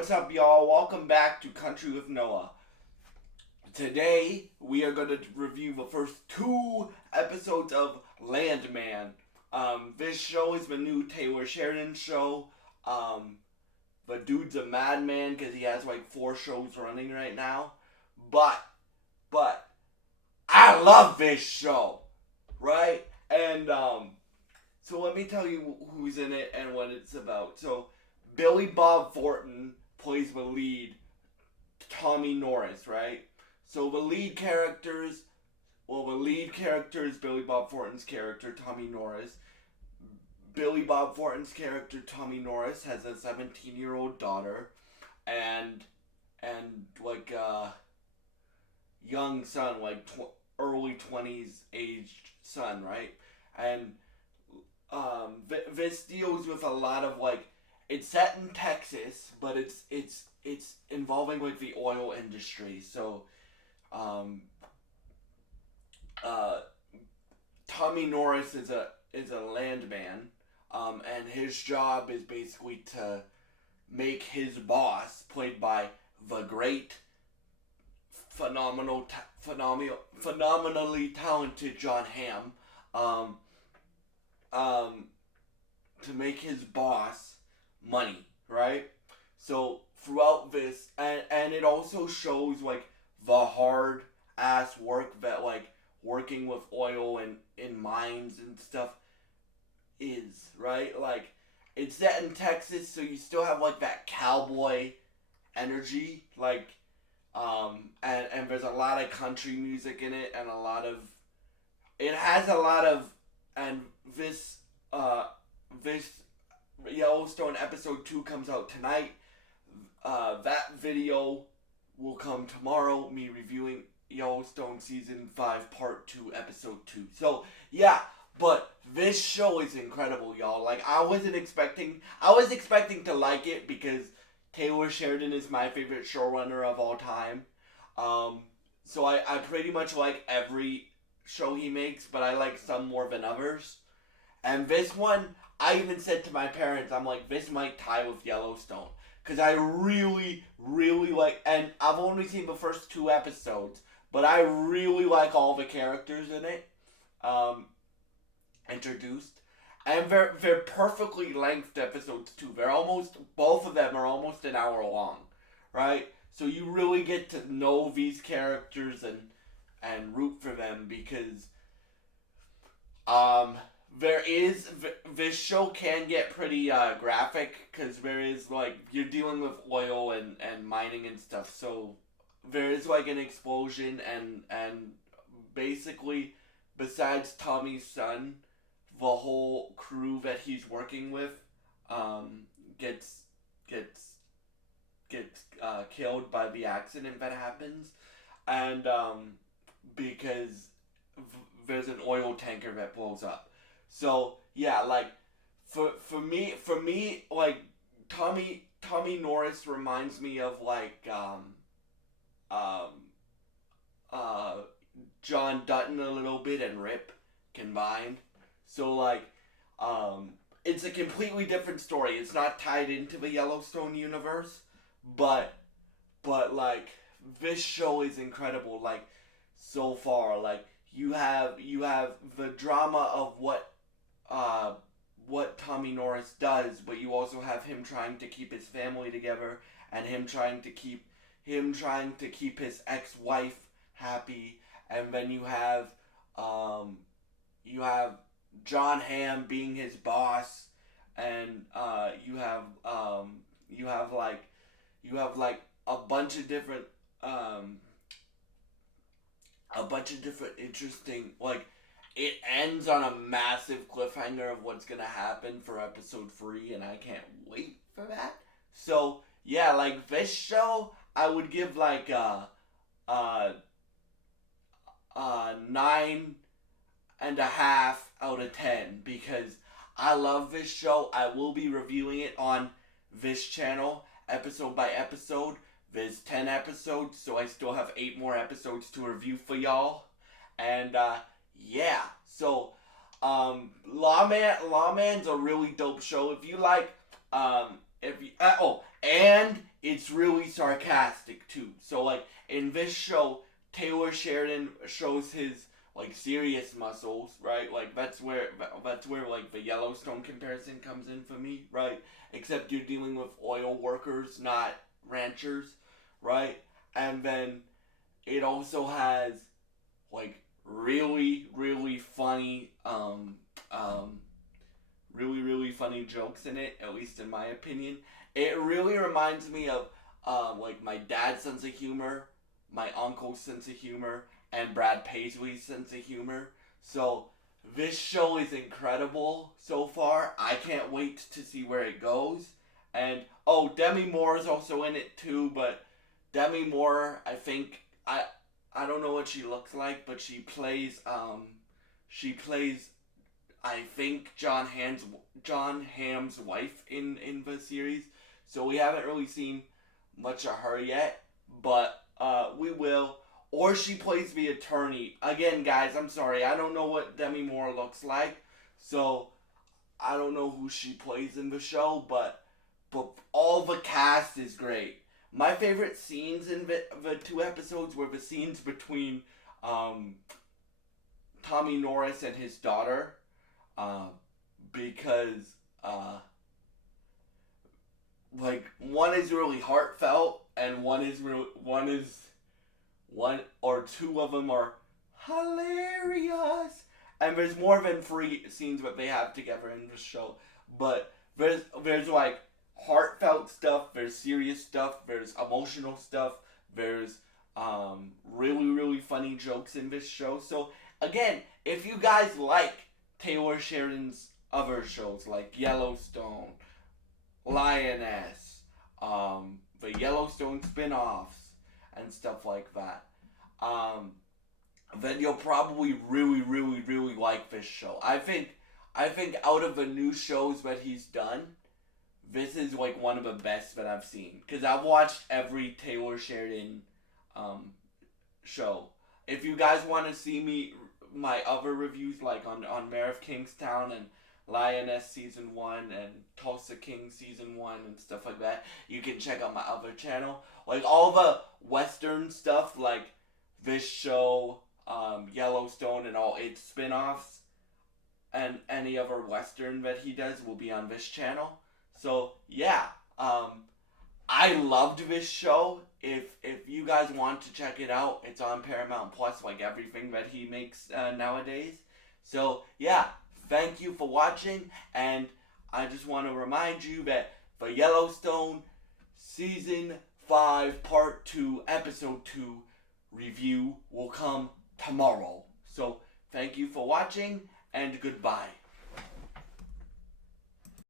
What's up, y'all? Welcome back to Country with Noah. Today, we are going to review the first two episodes of Landman. This show is the new Taylor Sheridan show. The dude's a madman because he has like 4 shows running right now. But, I love this show, right? And, so let me tell you who's in it and what it's about. So, Billy Bob Thornton plays the lead, Tommy Norris, right? So the lead character is Billy Bob Thornton's character, Tommy Norris. Billy Bob Thornton's character, Tommy Norris, has a 17-year-old daughter and like a young son, like early 20s aged son, right? And this deals with a lot of like, it's set in Texas, but it's involving like the oil industry. So, Tommy Norris is a landman, and his job is basically to make his boss, played by the great, phenomenally talented John Hamm, to make his boss money, right? So throughout this, and it also shows like the hard ass work that like working with oil and in mines and stuff is, right? Like it's set in Texas, so you still have like that cowboy energy, like and there's a lot of country music in it, and it has a lot of, and this Yellowstone episode 2 comes out tonight. That video will come tomorrow, me reviewing Yellowstone season 5 part 2 episode 2. So yeah, but this show is incredible, y'all. Like I was expecting to like it because Taylor Sheridan is my favorite showrunner of all time. So I pretty much like every show he makes, but I like some more than others. And this one, I even said to my parents, I'm like, this might tie with Yellowstone. Because I really, really like, and I've only seen the first 2 episodes, but I really like all the characters in it, introduced. And they're perfectly lengthed episodes too. Both of them are almost an hour long, right? So you really get to know these characters and root for them because, this show can get pretty graphic because there is like, you're dealing with oil and mining and stuff, so there is like an explosion and basically besides Tommy's son, the whole crew that he's working with gets killed by the accident that happens, and because there's an oil tanker that blows up. So yeah, like for me, like Tommy Norris reminds me of like John Dutton a little bit and Rip combined. So like it's a completely different story. It's not tied into the Yellowstone universe, but like this show is incredible. Like so far, like you have the drama of what Tommy Norris does, but you also have him trying to keep his family together and him trying to keep his ex-wife happy, and then you have John Hamm being his boss, and you have like a bunch of different interesting, like it ends on a massive cliffhanger of what's gonna happen for episode 3, and I can't wait for that. So yeah, like this show, I would give like a 9.5 out of 10 because I love this show. I will be reviewing it on this channel episode by episode. There's 10 episodes, so I still have 8 more episodes to review for y'all. And yeah, so Lawman's a really dope show. If you like, and it's really sarcastic too. So like in this show, Taylor Sheridan shows his like serious muscles, right? Like that's where like the Yellowstone comparison comes in for me, right? Except you're dealing with oil workers, not ranchers, right? And then it also has like really funny really funny jokes in it, at least in my opinion. It really reminds me of like my dad's sense of humor, my uncle's sense of humor, and Brad Paisley's sense of humor. So this show is incredible so far. I can't wait to see where it goes. And oh, Demi Moore is also in it too, but Demi Moore, I don't know what she looks like, but she plays I think John Hamm's wife in the series. So we haven't really seen much of her yet, but we will. Or she plays the attorney. Again, guys, I'm sorry, I don't know what Demi Moore looks like, so I don't know who she plays in the show, but all the cast is great. My favorite scenes in the two episodes were the scenes between Tommy Norris and his daughter, because like one is really heartfelt and one or two of them are hilarious, and there's more than three scenes that they have together in the show. But there's like heartfelt stuff, there's serious stuff, there's emotional stuff, there's really funny jokes in this show. So again, if you guys like Taylor Sheridan's other shows like Yellowstone, Lioness, the Yellowstone spin-offs, and stuff like that, then you'll probably really like this show. I think out of the new shows that he's done, this is like one of the best that I've seen. Because I've watched every Taylor Sheridan show. If you guys want to see my other reviews, like on Mayor of Kingstown and Lioness Season 1 and Tulsa King Season 1 and stuff like that, you can check out my other channel. Like all the Western stuff, like this show, Yellowstone and all its spin-offs, and any other Western that he does will be on this channel. So yeah, I loved this show. If you guys want to check it out, it's on Paramount Plus, like everything that he makes nowadays. So yeah, thank you for watching, and I just want to remind you that the Yellowstone Season 5 Part 2 Episode 2 review will come tomorrow. So thank you for watching, and goodbye.